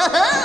Huh?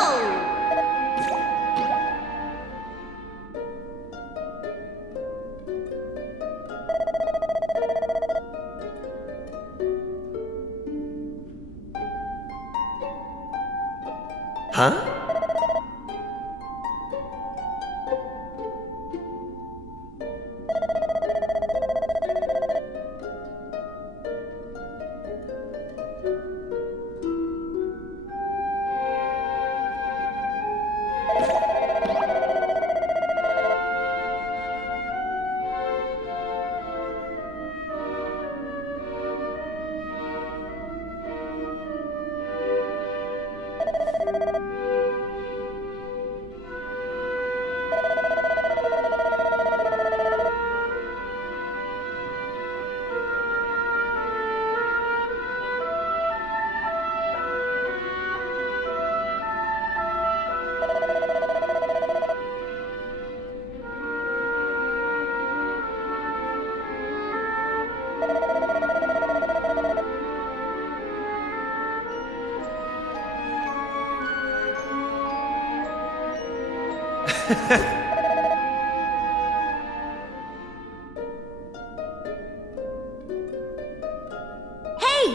Hey!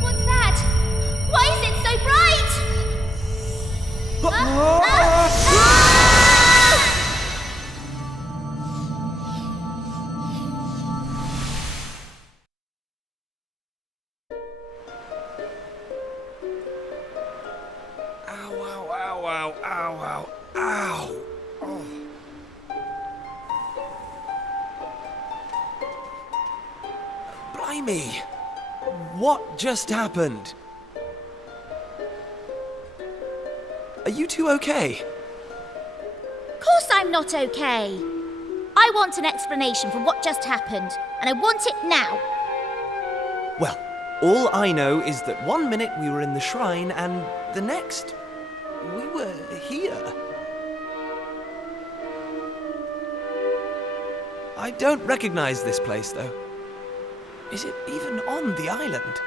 What's that? Why is it so bright? Ow, ow, ow, ow, ow, ow, ow. Oh. Blimey! What just happened? Are you two okay? Of course I'm not okay. I want an explanation for what just happened, and I want it now. Well, all I know is that 1 minute we were in the shrine and the next we were here. I don't recognize this place, though. Is it even on the island?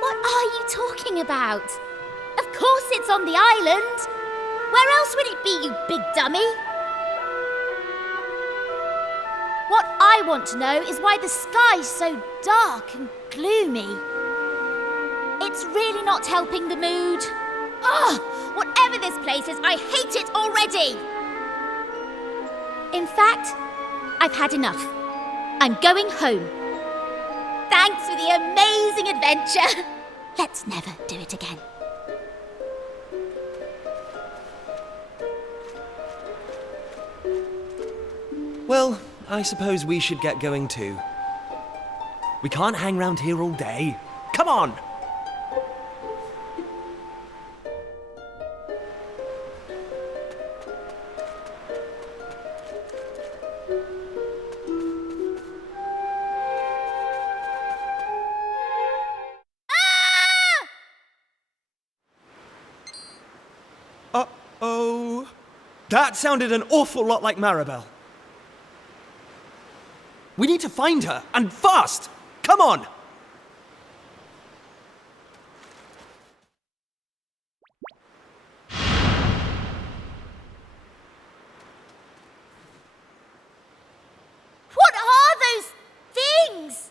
What are you talking about? Of course it's on the island. Where else would it be, you big dummy? What I want to know is why the sky's so dark and gloomy. It's really not helping the mood. Ugh! Whatever this place is, I hate it already! In fact, I've had enough. I'm going home. Thanks for the amazing adventure. Let's never do it again. Well, I suppose we should get going too. We can't hang around here all day. Come on! That sounded an awful lot like Maribel. We need to find her, and fast! Come on! What are those things?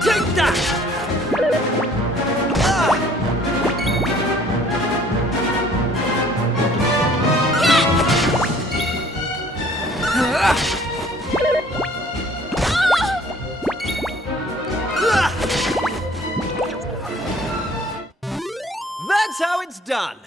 Take that! That's how it's done.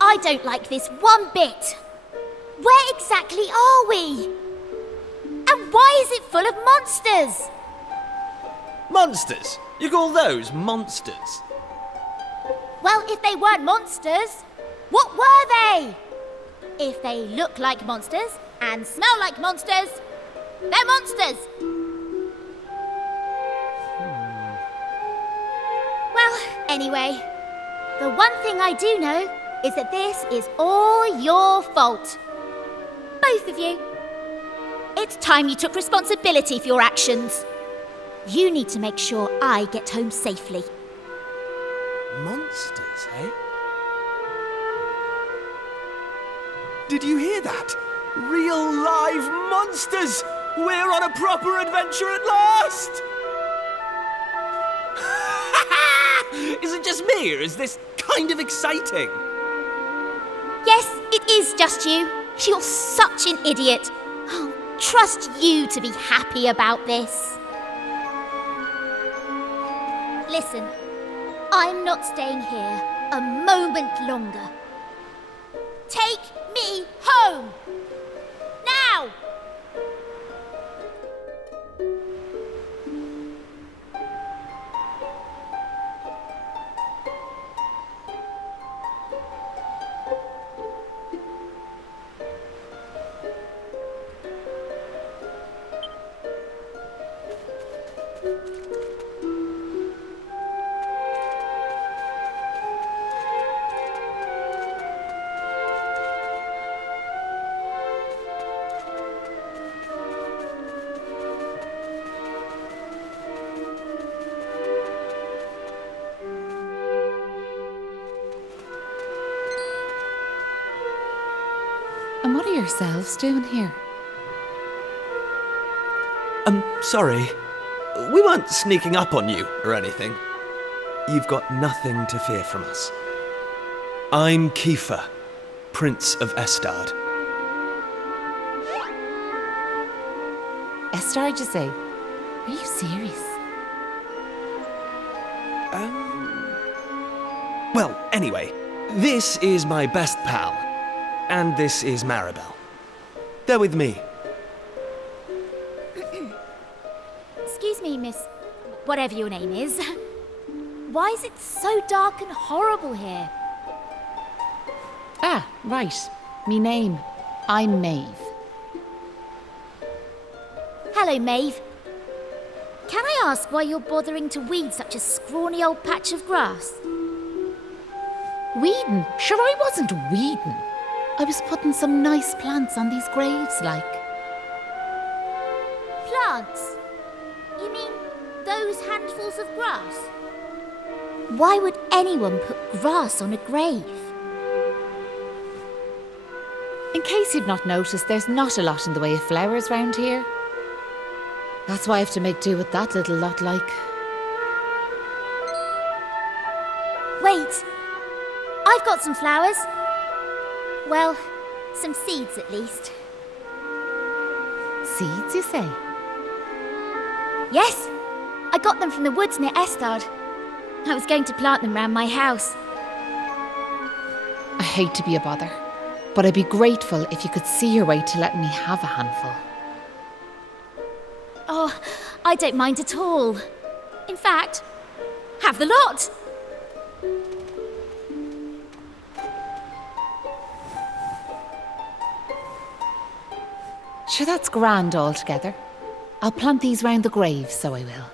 I don't like this one bit. Where exactly are we? And why is it full of monsters? Monsters? You call those monsters? Well, if they weren't monsters, what were they? If they look like monsters and smell like monsters, they're monsters. Well, anyway, the one thing I do know is that this is all your fault. Both of you. It's time you took responsibility for your actions. You need to make sure I get home safely. Monsters, eh? Did you hear that? Real live monsters! We're on a proper adventure at last! Is it just me, or is this kind of exciting? Yes, it is just you. You're such an idiot. I'll trust you to be happy about this. Listen, I'm not staying here a moment longer. Take me home! Now! And what are yourselves doing here? Sorry. We weren't sneaking up on you or anything. You've got nothing to fear from us. I'm Kiefer, Prince of Estard. Estard, you say? Are you serious? Well, anyway, this is my best pal, and this is Maribel. They're with me. Excuse me, miss, whatever your name is. Why is it so dark and horrible here? Ah, right. Me name. I'm Maeve. Hello, Maeve. Can I ask why you're bothering to weed such a scrawny old patch of grass? Weeding? Sure, I wasn't weeding. I was putting some nice plants on these graves, like. plants? You mean those handfuls of grass? Why would anyone put grass on a grave? In case you've not noticed, there's not a lot in the way of flowers round here. That's why I have to make do with that little lot, like. Wait! I've got some flowers. Well, some seeds at least. Seeds, you say? Yes! I got them from the woods near Estard. I was going to plant them round my house. I hate to be a bother, but I'd be grateful if you could see your way to letting me have a handful. Oh, I don't mind at all. In fact, have the lot! Sure, that's grand altogether. I'll plant these round the grave, so I will.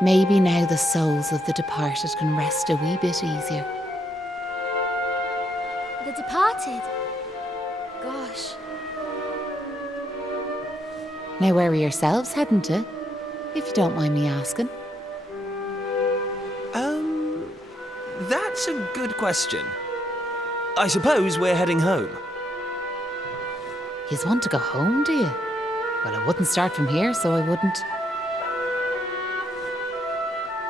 Maybe now the souls of the departed can rest a wee bit easier. The departed? Gosh. Now where are yourselves heading to? If you don't mind me asking. That's a good question. I suppose we're heading home. Yous want to go home, do you? Well, I wouldn't start from here, so I wouldn't.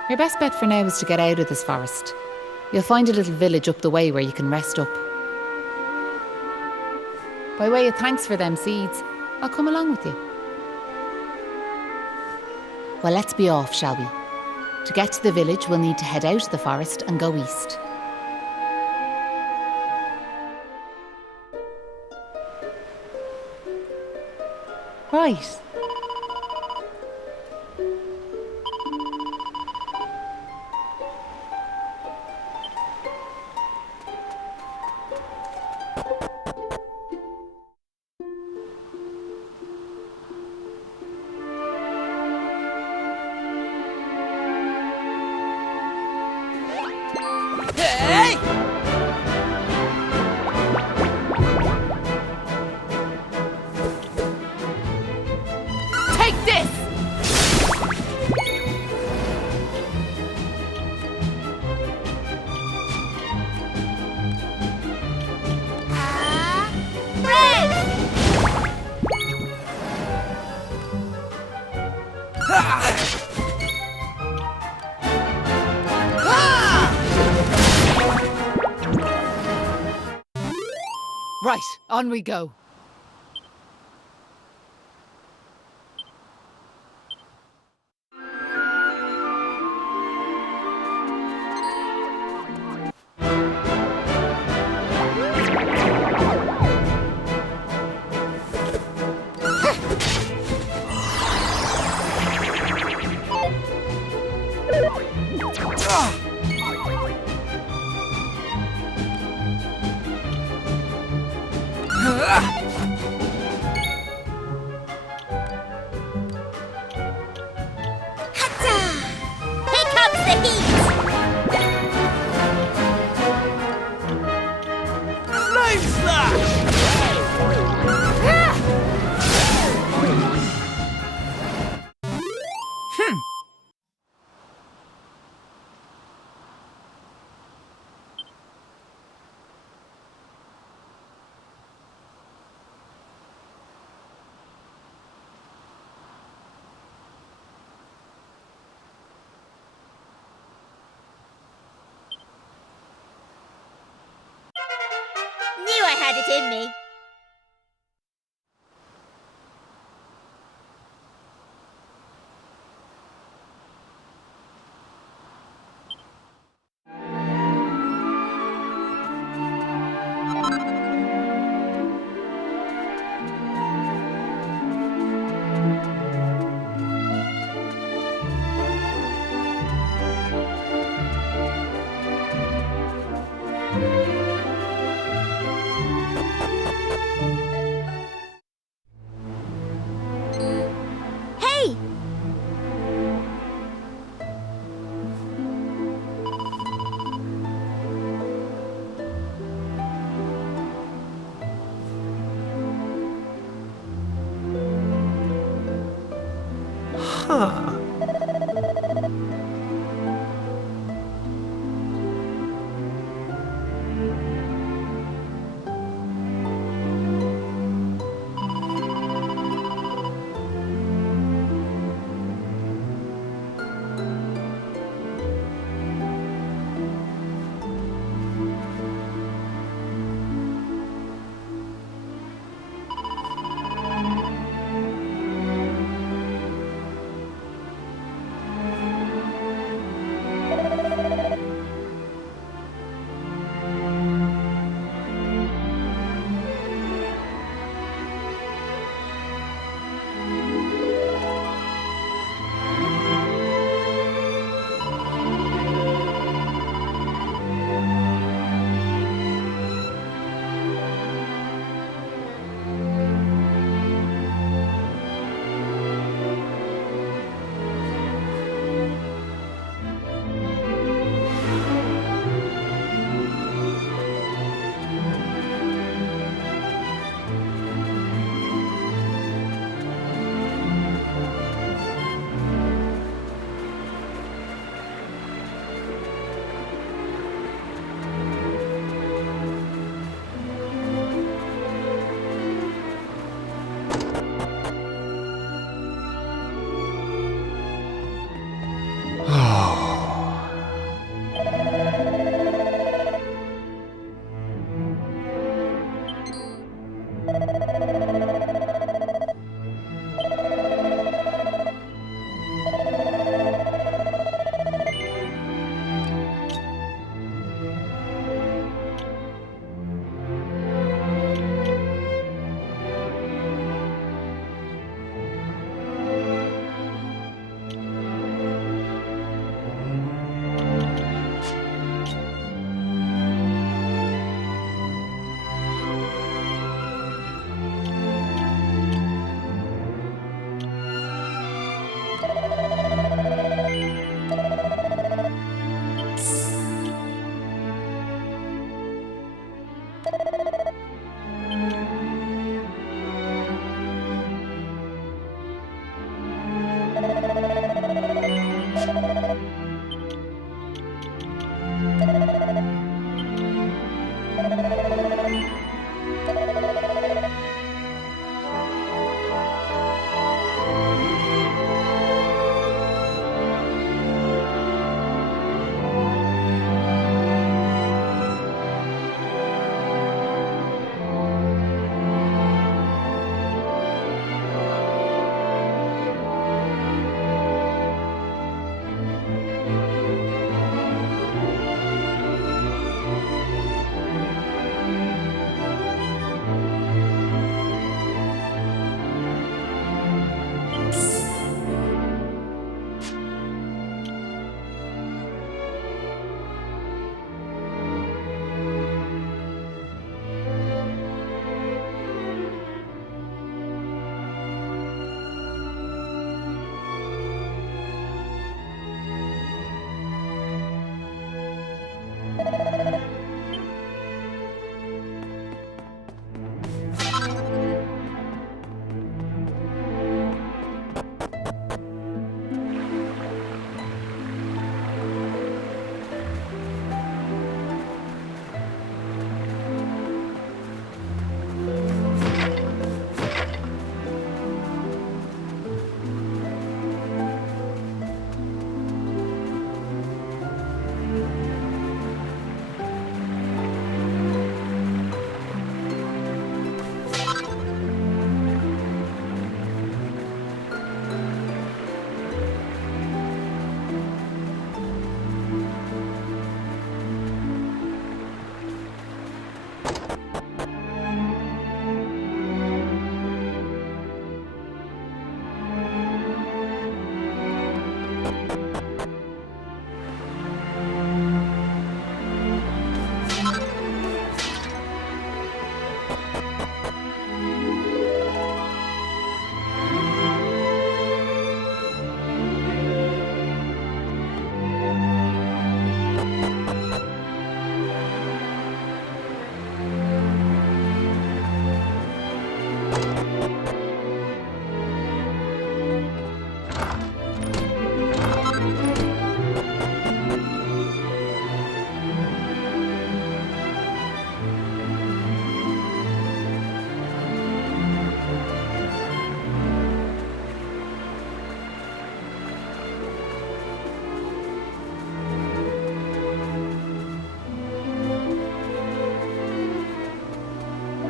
Your best bet for now is to get out of this forest. You'll find a little village up the way where you can rest up. By way of thanks for them seeds, I'll come along with you. Well, let's be off, shall we? To get to the village, we'll need to head out of the forest and go east. Right. Hey! Take this! Right, on we go. Here comes the heat! Flame slash! Knew I had it in me.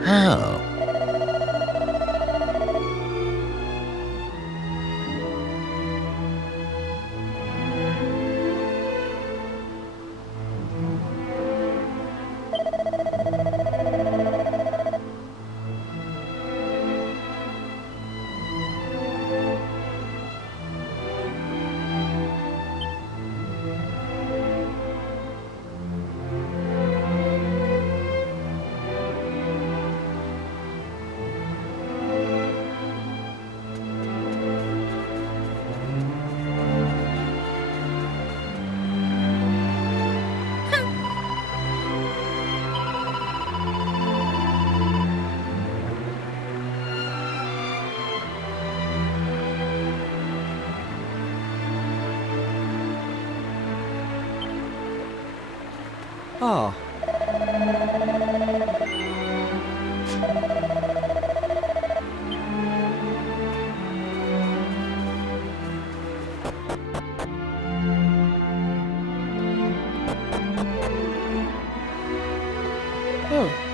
How? Ah. Oh.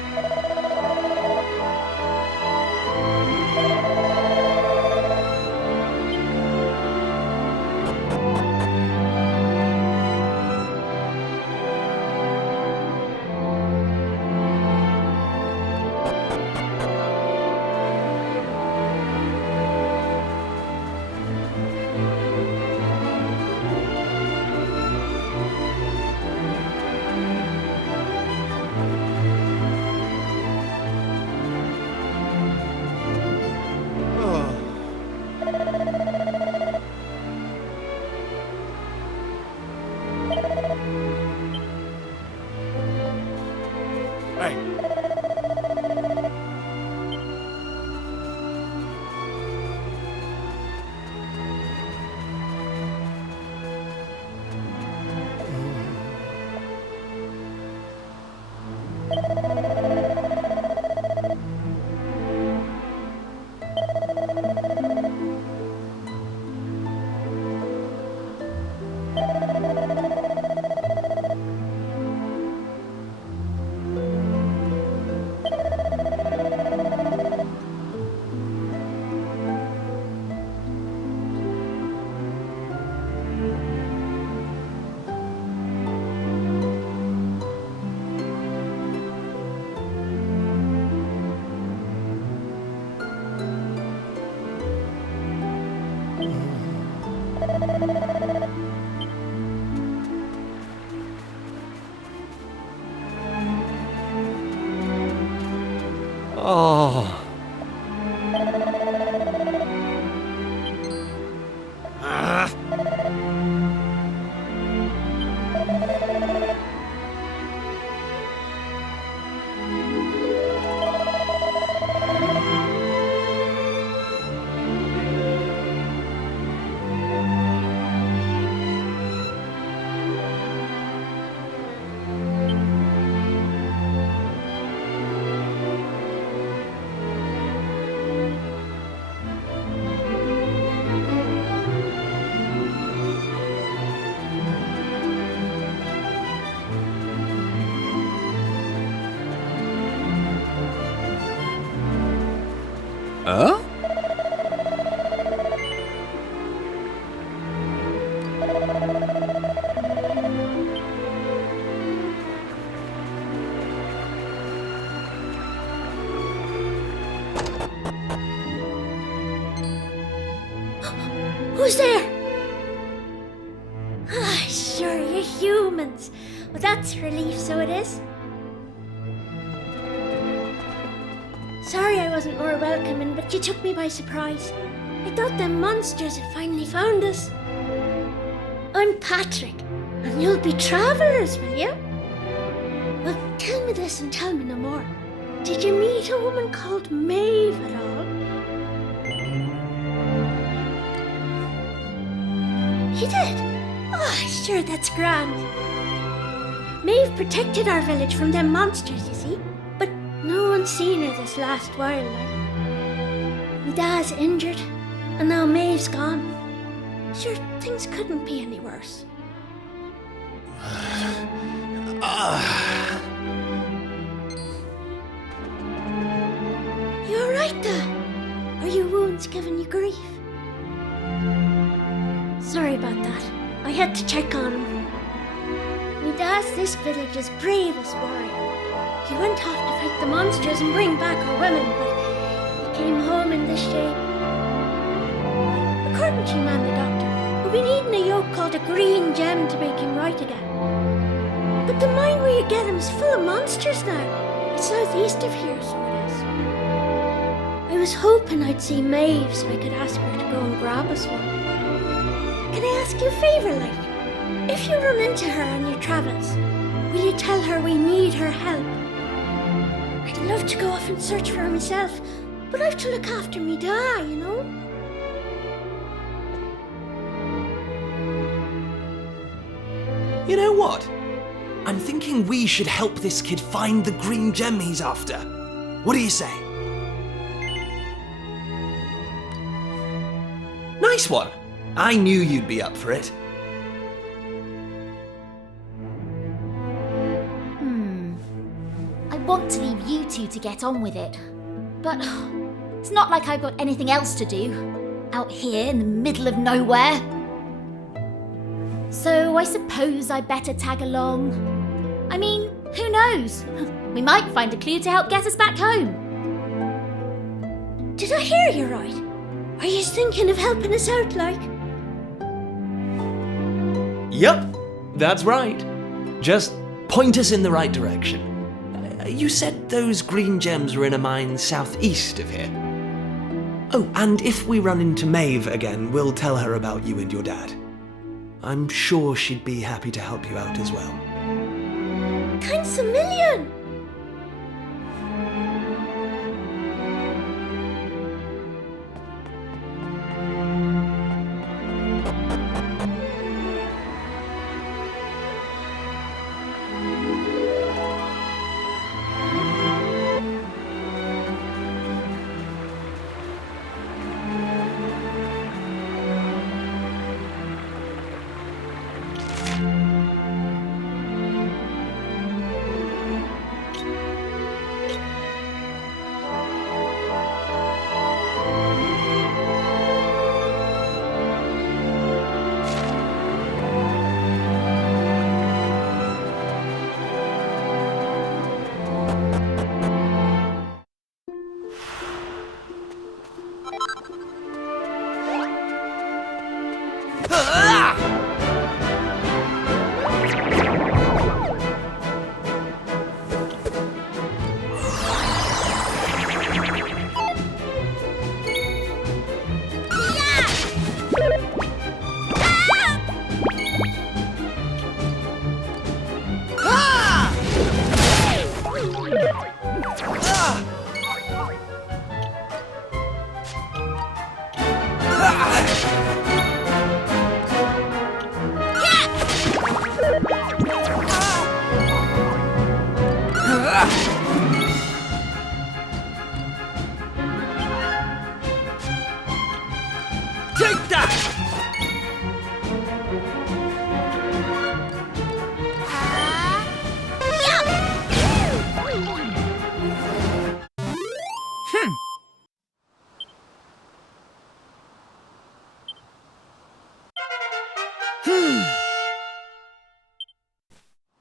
Huh? Who's there? Ah, sure, you're humans. Well, that's a relief, so it is. Sorry I wasn't more welcoming, but you took me by surprise. I thought them monsters had finally found us. I'm Patrick, and you'll be travellers, will you? Well, tell me this and tell me no more. Did you meet a woman called Maeve at all? You did? Oh, sure, that's grand. Maeve protected our village from them monsters, you see. But no one's seen her this last while, like. My dad's injured, and now Maeve's gone. Sure, things couldn't be any worse. You alright, Dad? Are your wounds giving you grief? Sorry about that. I had to check on him. My dad's this village's bravest warrior. He went off to fight the monsters and bring back our women, but he came home in this shape. According to you, man, the doctor, we'll be needing a yoke called a green gem to make him right again. But the mine where you get him is full of monsters now. It's southeast of here, so it is. I was hoping I'd see Maeve so I could ask her to go and grab us one. Can I ask you a favour, like? If you run into her on your travels, will you tell her we need her help? I'd love to go off and search for her myself, but I've to look after me dad, you know? You know what? I'm thinking we should help this kid find the green gem he's after. What do you say? Nice one! I knew you'd be up for it. I want to leave you two to get on with it. But it's not like I've got anything else to do. Out here in the middle of nowhere. So I suppose I better tag along. I mean, who knows? We might find a clue to help get us back home. Did I hear you right? Are you thinking of helping us out, like? Yep, that's right. Just point us in the right direction. You said those green gems were in a mine southeast of here. Oh, and if we run into Maeve again, we'll tell her about you and your dad. I'm sure she'd be happy to help you out as well. Thanks a million!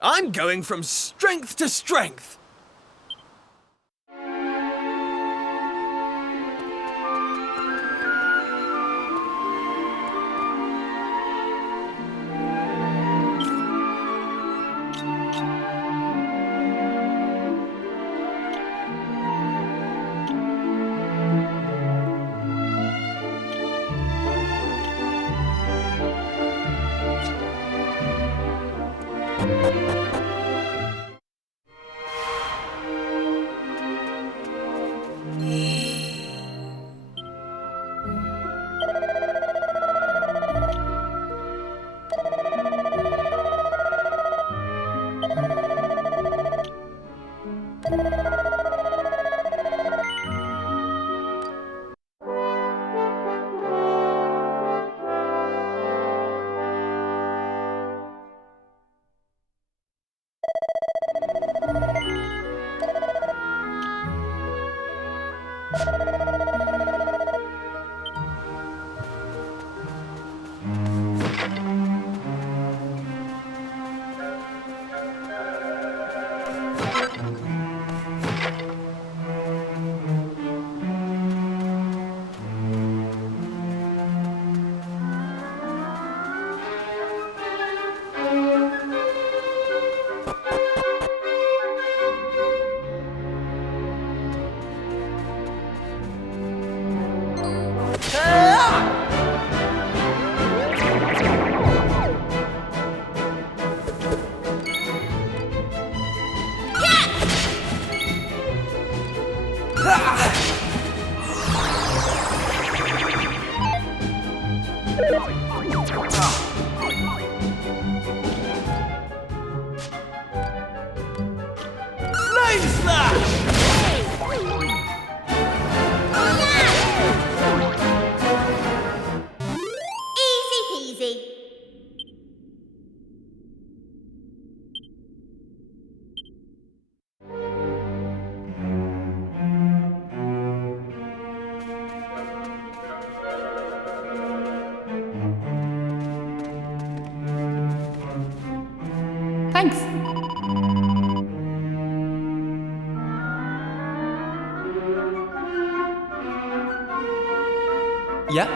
I'm going from strength to strength. Flame Slash! Easy peasy. Thanks. Yeah?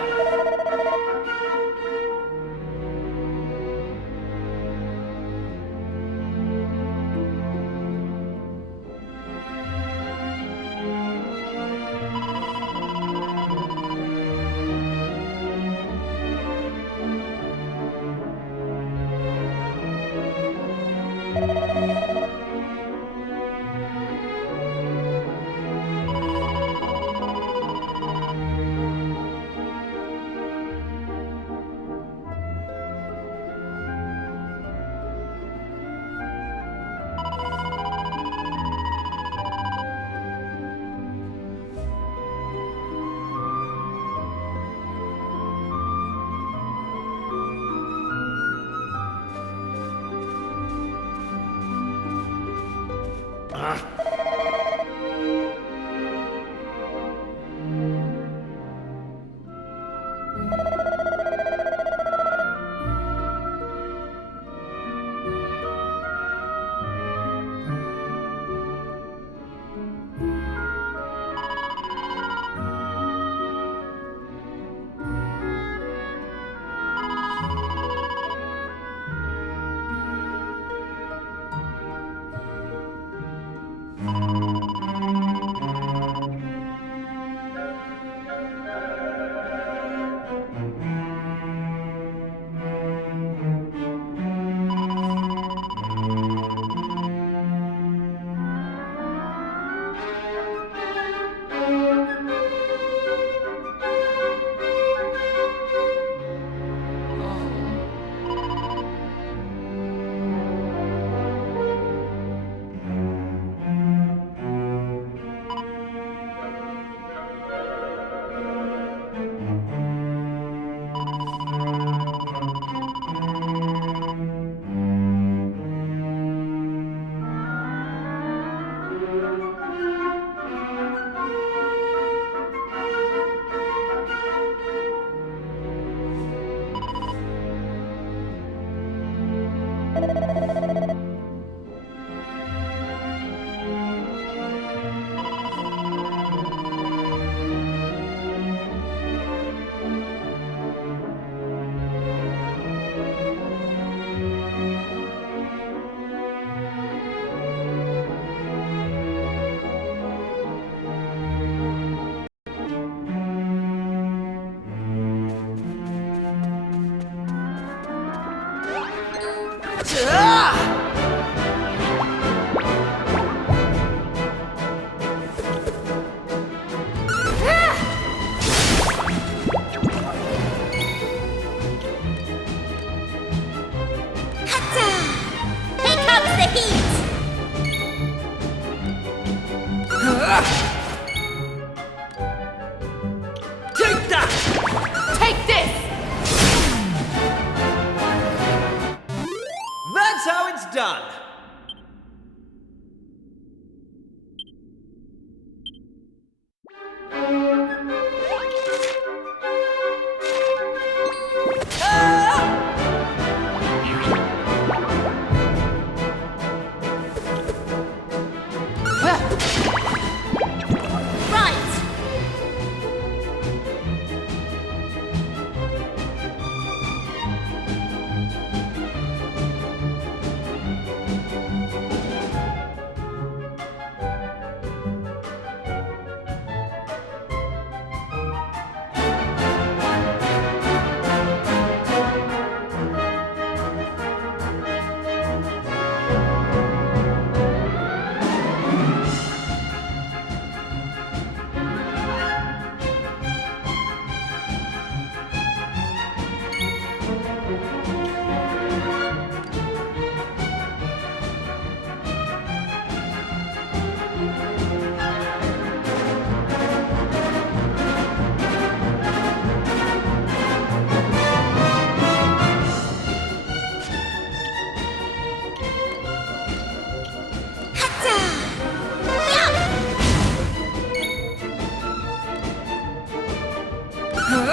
Flame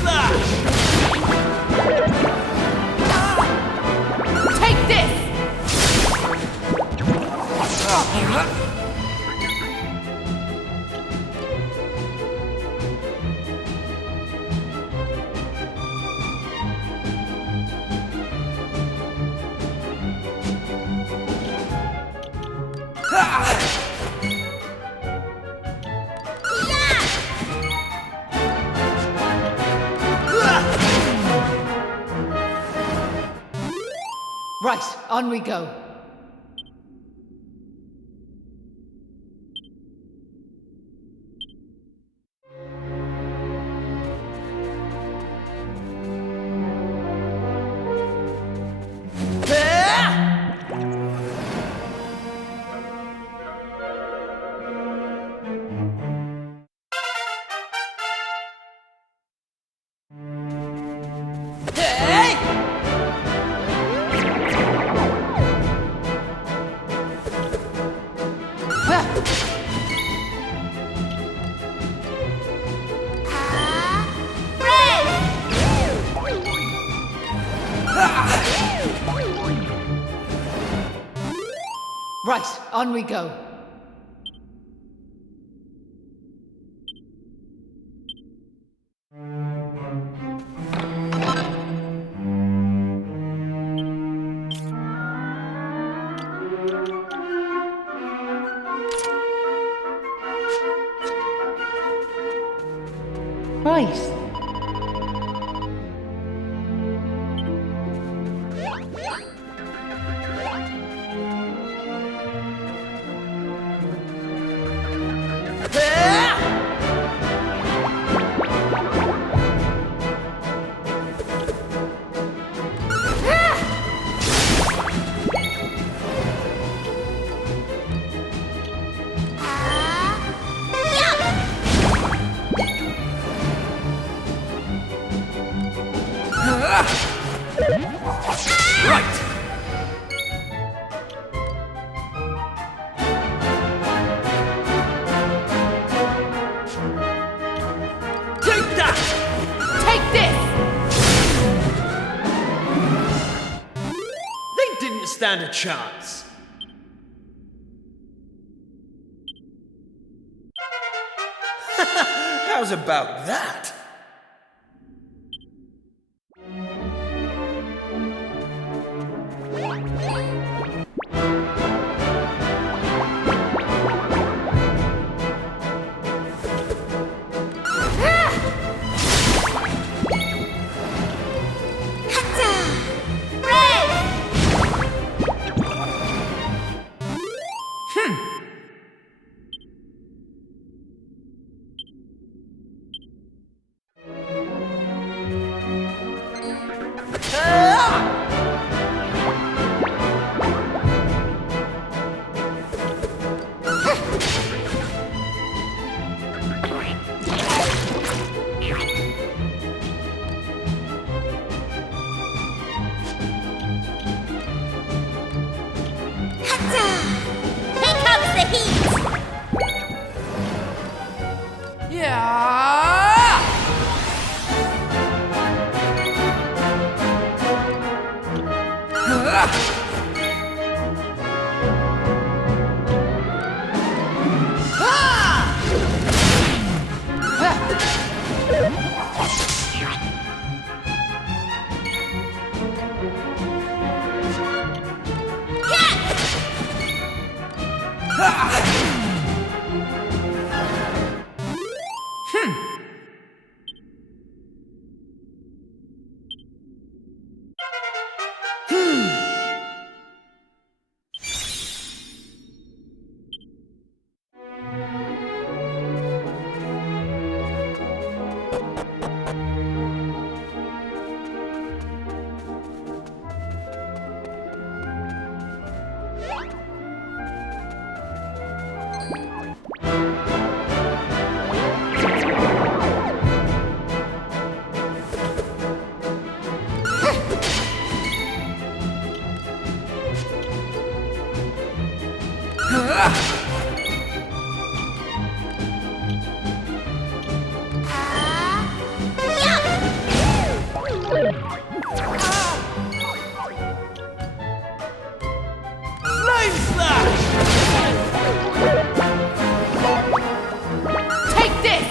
slash! Take this! Right, on we go. Right, on we go. Right. Right! Take that! Take this! They didn't stand a chance. How's about that? Flame Slash! Take this!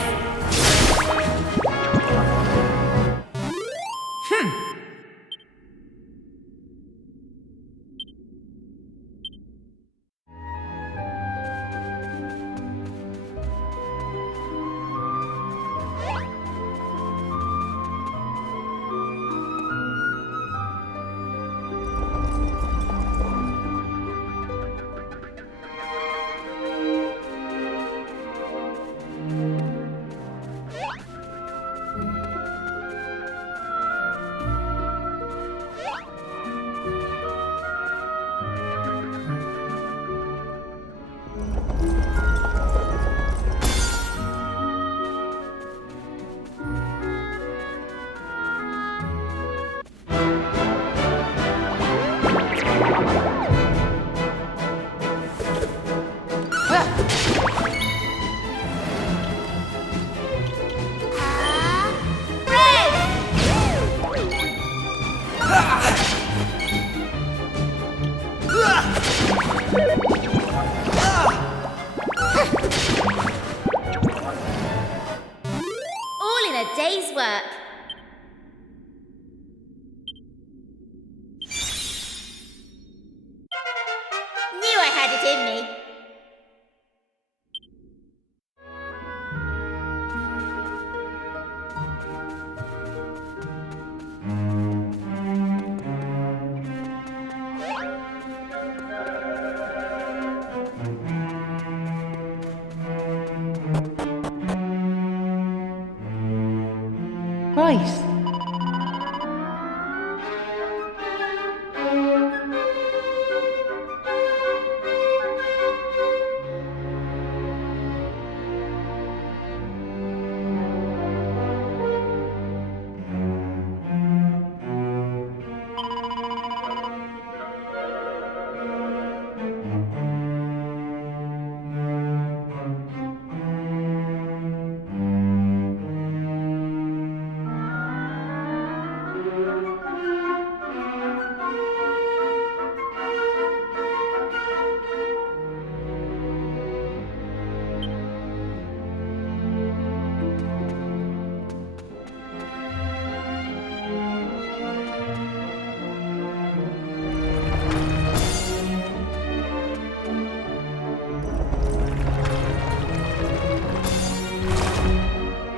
All in a day's work. Knew I had it in me. Right.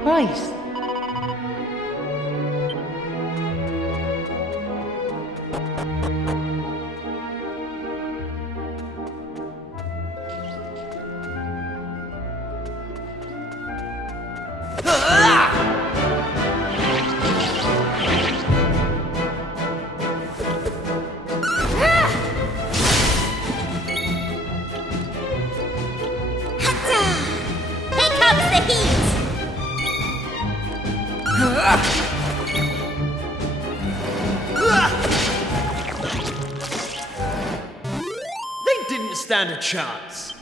Right. Here comes the heat. They didn't stand a chance.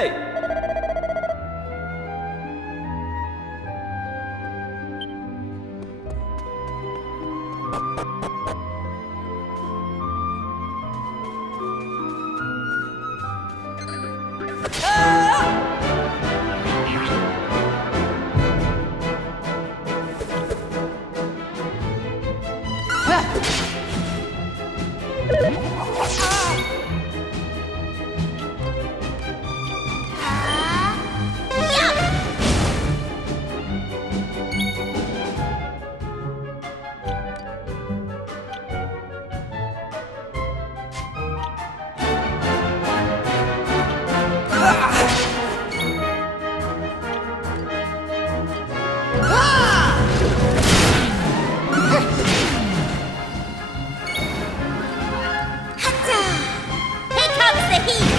Hey! Here comes the heat!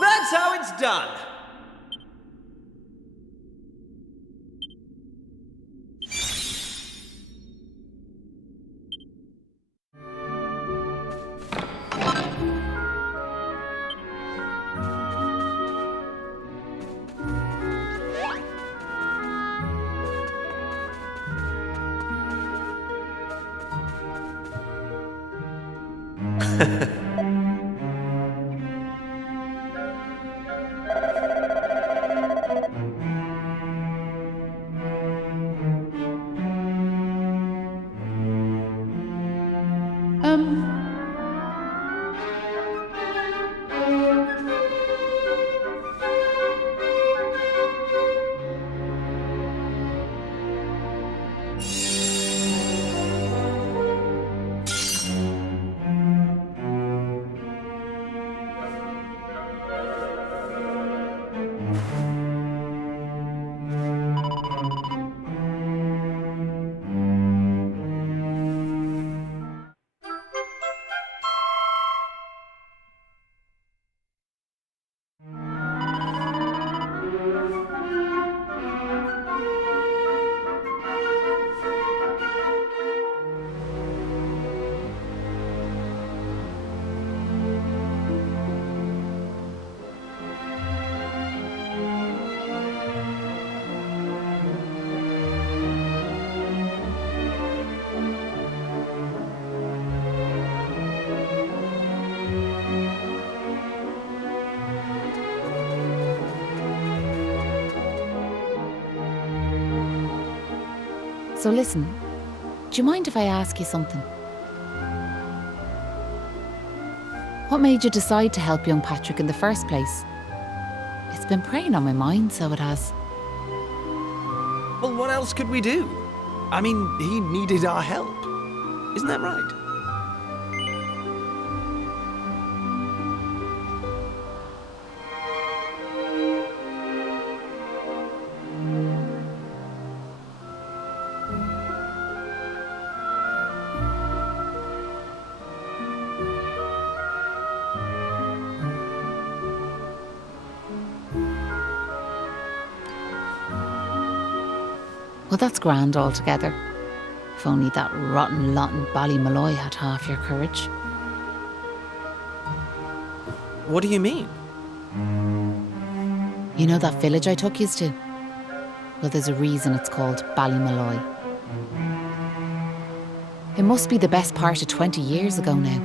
That's how it's done! So listen, do you mind if I ask you something? What made you decide to help young Patrick in the first place? It's been preying on my mind, so it has. Well, what else could we do? I mean, he needed our help. Isn't that right? Well, that's grand altogether. If only that rotten lot in Ballymalloy had half your courage. What do you mean? You know that village I took yous to? Well, there's a reason it's called Ballymalloy. It must be the best part of 20 years ago now.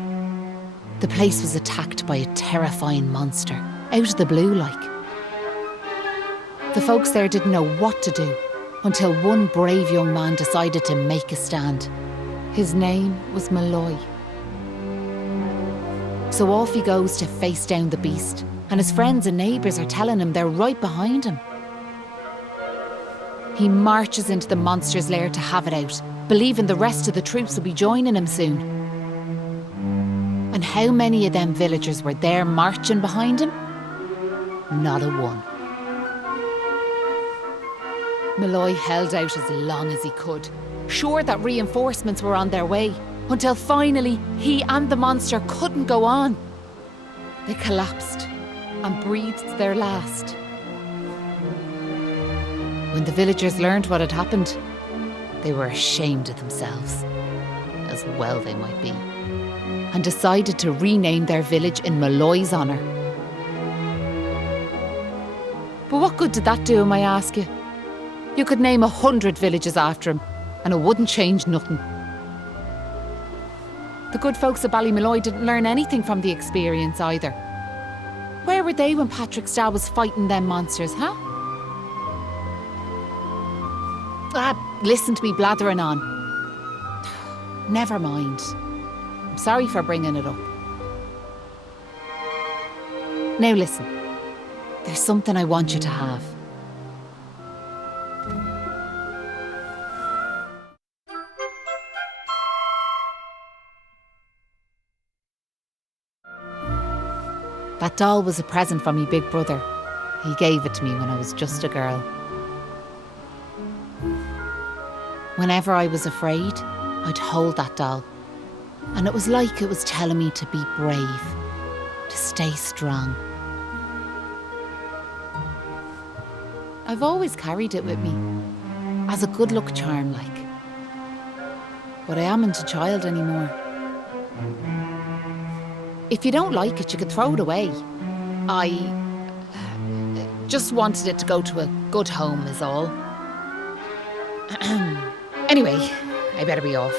The place was attacked by a terrifying monster, out of the blue like. The folks there didn't know what to do until one brave young man decided to make a stand. His name was Malloy. So off he goes to face down the beast, and his friends and neighbours are telling him they're right behind him. He marches into the monster's lair to have it out, believing the rest of the troops will be joining him soon. And how many of them villagers were there marching behind him? Not a one. Malloy held out as long as he could, sure that reinforcements were on their way, until finally he and the monster couldn't go on. They collapsed and breathed their last. When the villagers learned what had happened, they were ashamed of themselves, as well they might be, and decided to rename their village in Malloy's honour. But what good did that do him, I ask you? You could name 100 villages after him, and it wouldn't change nothing. The good folks of Ballymalloy didn't learn anything from the experience either. Where were they when Patrick Starr was fighting them monsters, huh? Listen to me blathering on. Never mind. I'm sorry for bringing it up. Now listen, there's something I want you to have. That doll was a present from me big brother. He gave it to me when I was just a girl. Whenever I was afraid, I'd hold that doll. And it was like it was telling me to be brave, to stay strong. I've always carried it with me, as a good luck charm like. But I amn't a child anymore. If you don't like it, you can throw it away. I just wanted it to go to a good home is all. Anyway, I better be off.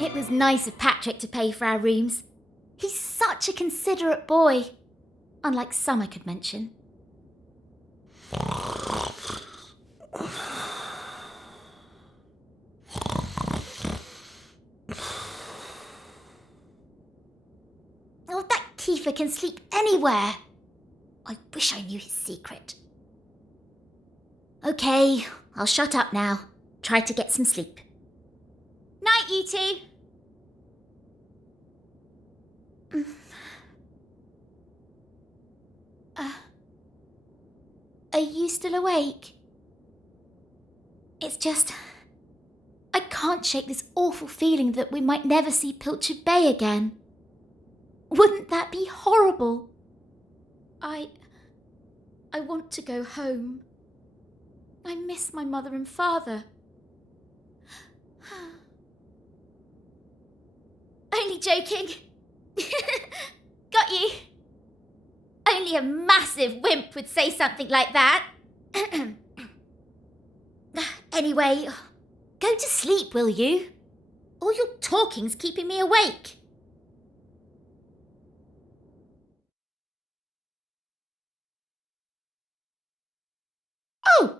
It was nice of Patrick to pay for our rooms. He's such a considerate boy. Unlike some I could mention. Oh, that Kiefer can sleep anywhere. I wish I knew his secret. Okay, I'll shut up now. Try to get some sleep. Night, you two. Are you still awake? It's just... I can't shake this awful feeling that we might never see Pilchard Bay again. Wouldn't that be horrible? I want to go home. I miss my mother and father. Only joking. Got you. Only a massive wimp would say something like that. Anyway, go to sleep, will you? All your talking's keeping me awake. Oh!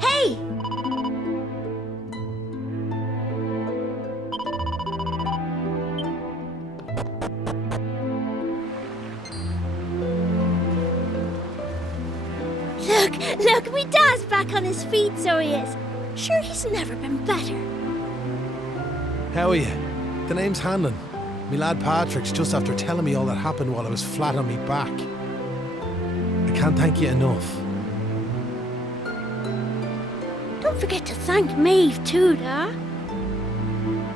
Hey! Look, me dad's back on his feet, so he is. Sure, he's never been better. How are you? The name's Hanlon. Me lad Patrick's just after telling me all that happened while I was flat on me back. I can't thank you enough. Don't forget to thank Maeve too, da.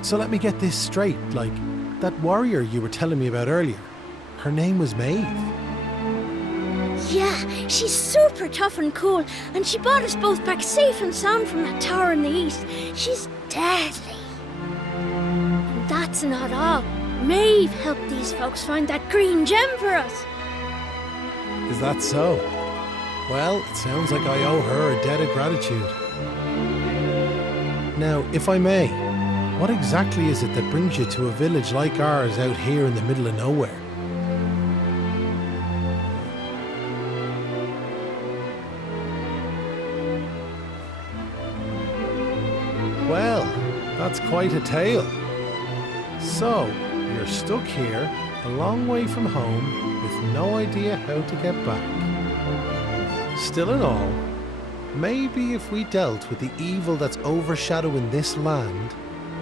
So let me get this straight, like, that warrior you were telling me about earlier, her name was Maeve. Yeah, she's super tough and cool, and she brought us both back safe and sound from that tower in the east. She's deadly. And that's not all. Maeve helped these folks find that green gem for us. Is that so? Well, it sounds like I owe her a debt of gratitude. Now, if I may, What exactly is it that brings you to a village like ours out here in the middle of nowhere? Well, that's quite a tale. So, you're stuck here, a long way from home, with no idea how to get back. Still in all, maybe if we dealt with the evil that's overshadowing this land,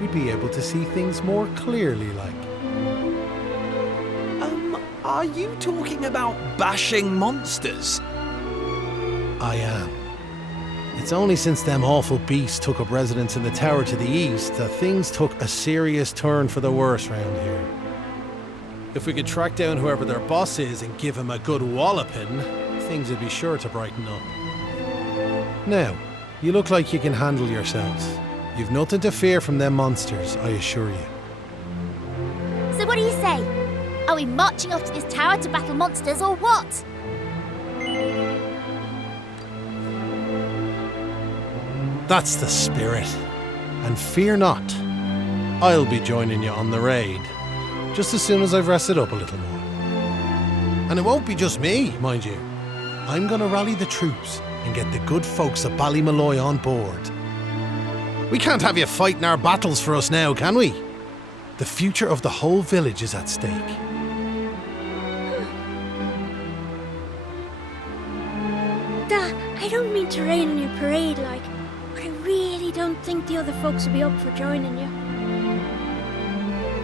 we'd be able to see things more clearly, like. Are you talking about bashing monsters? I am. It's only since them awful beasts took up residence in the tower to the east that things took a serious turn for the worse round here. If we could track down whoever their boss is and give him a good walloping, things would be sure to brighten up. Now, you look like you can handle yourselves. You've nothing to fear from them monsters, I assure you. So what do you say? Are we marching off to this tower to battle monsters or what? That's the spirit. And fear not. I'll be joining you on the raid, just as soon as I've rested up a little more. And it won't be just me, mind you. I'm gonna rally the troops and get the good folks of Ballymalloy on board. We can't have you fighting our battles for us now, can we? The future of the whole village is at stake. Dad, I don't mean to rain on your parade, like, but I really don't think the other folks will be up for joining you.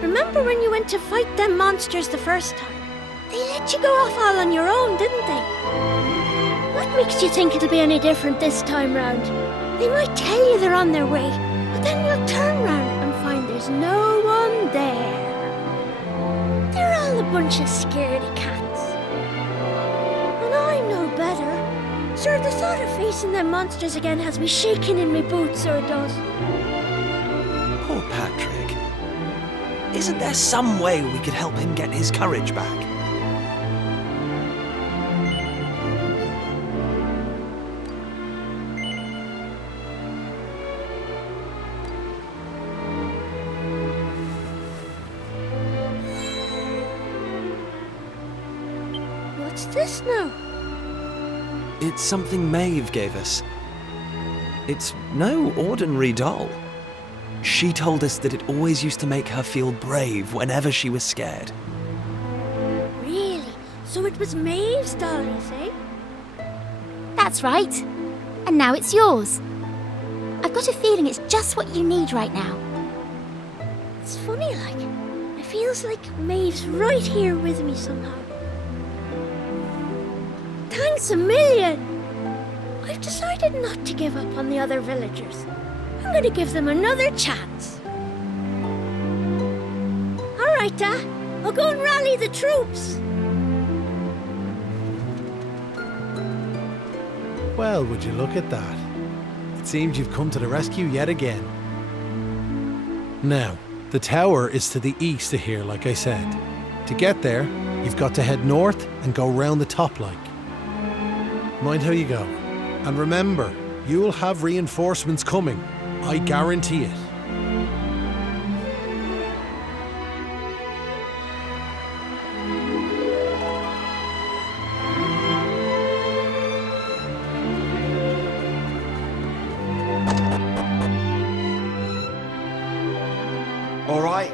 Remember when you went to fight them monsters the first time? They let you go off all on your own, didn't they? What makes you think it'll be any different this time round? They might tell you they're on their way, but then you'll turn round and find there's no one there. They're all a bunch of scaredy cats. And I'm no better. Sir, the thought of facing them monsters again has me shaking in my boots, so it does. Poor Patrick. Isn't there some way we could help him get his courage back? What's this now? It's something Maeve gave us. It's no ordinary doll. She told us that it always used to make her feel brave whenever she was scared. Really? So it was Maeve's doll, you say? That's right. And now it's yours. I've got a feeling it's just what you need right now. It's funny, like, it feels like Maeve's right here with me somehow. Thanks a million! I've decided not to give up on the other villagers. I'm going to give them another chance. All right, Dad. I'll go and rally the troops. Well, would you look at that? It seems you've come to the rescue yet again. Now, the tower is to the east of here, like I said. To get there, you've got to head north and go round the top like. Mind how you go. And remember, you'll have reinforcements coming. I guarantee it. All right.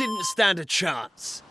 Didn't stand a chance.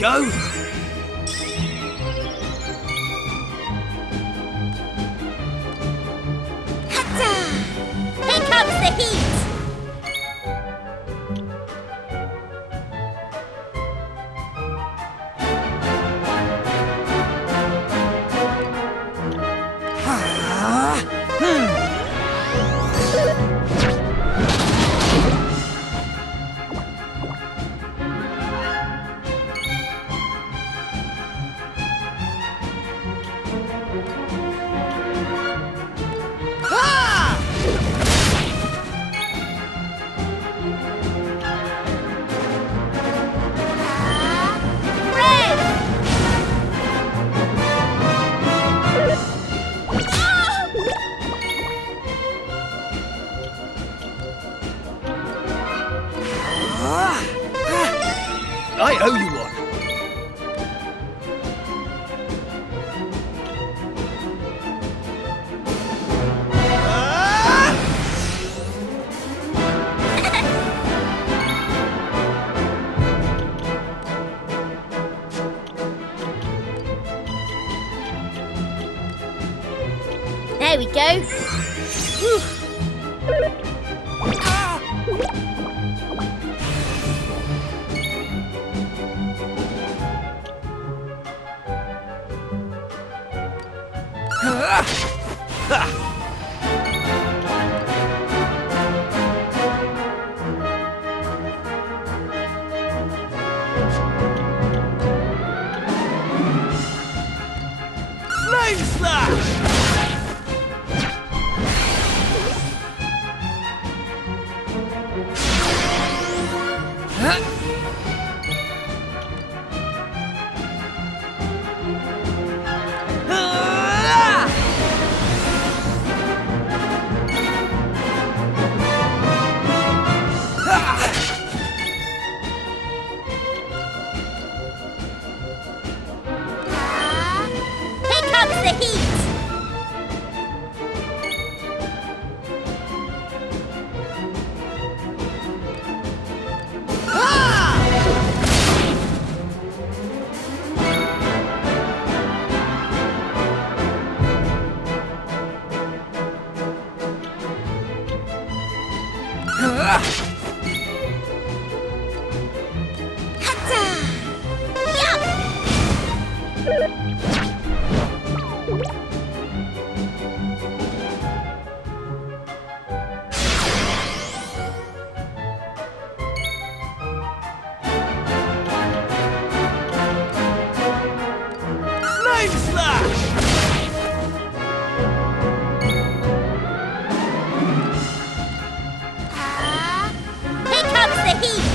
go. Here comes the heat! I owe you one. There we go. Flame slash! Here comes the heat! Flame slash! Here comes the heat!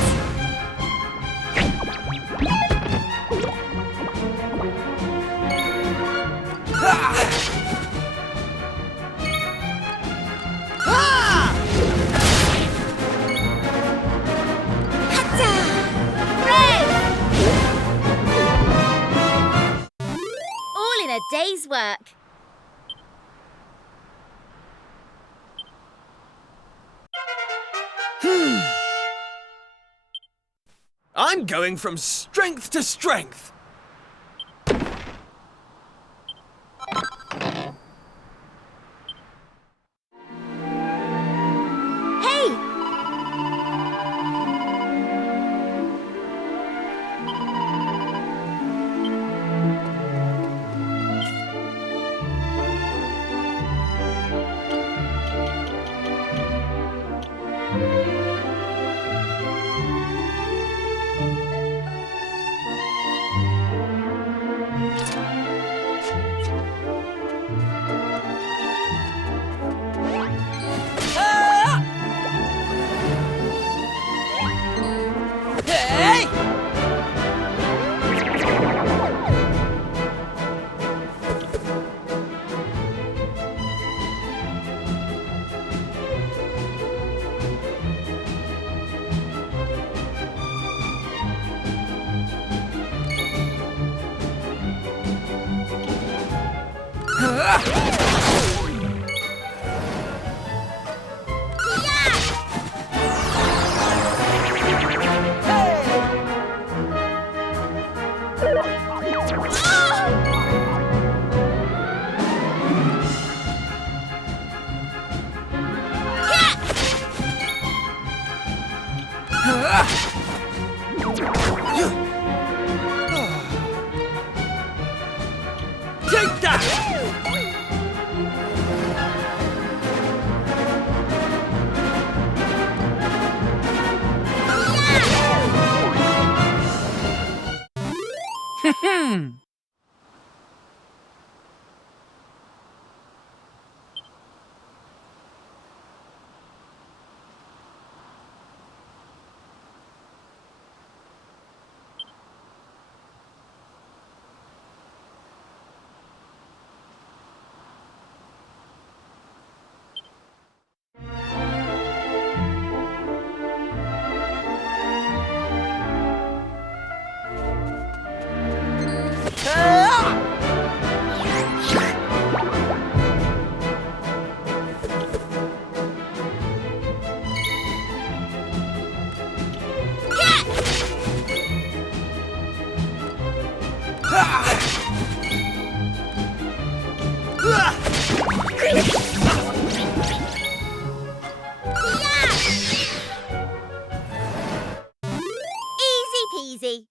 All in a day's work. I'm going from strength to strength. Hey! Take that! Easy peasy.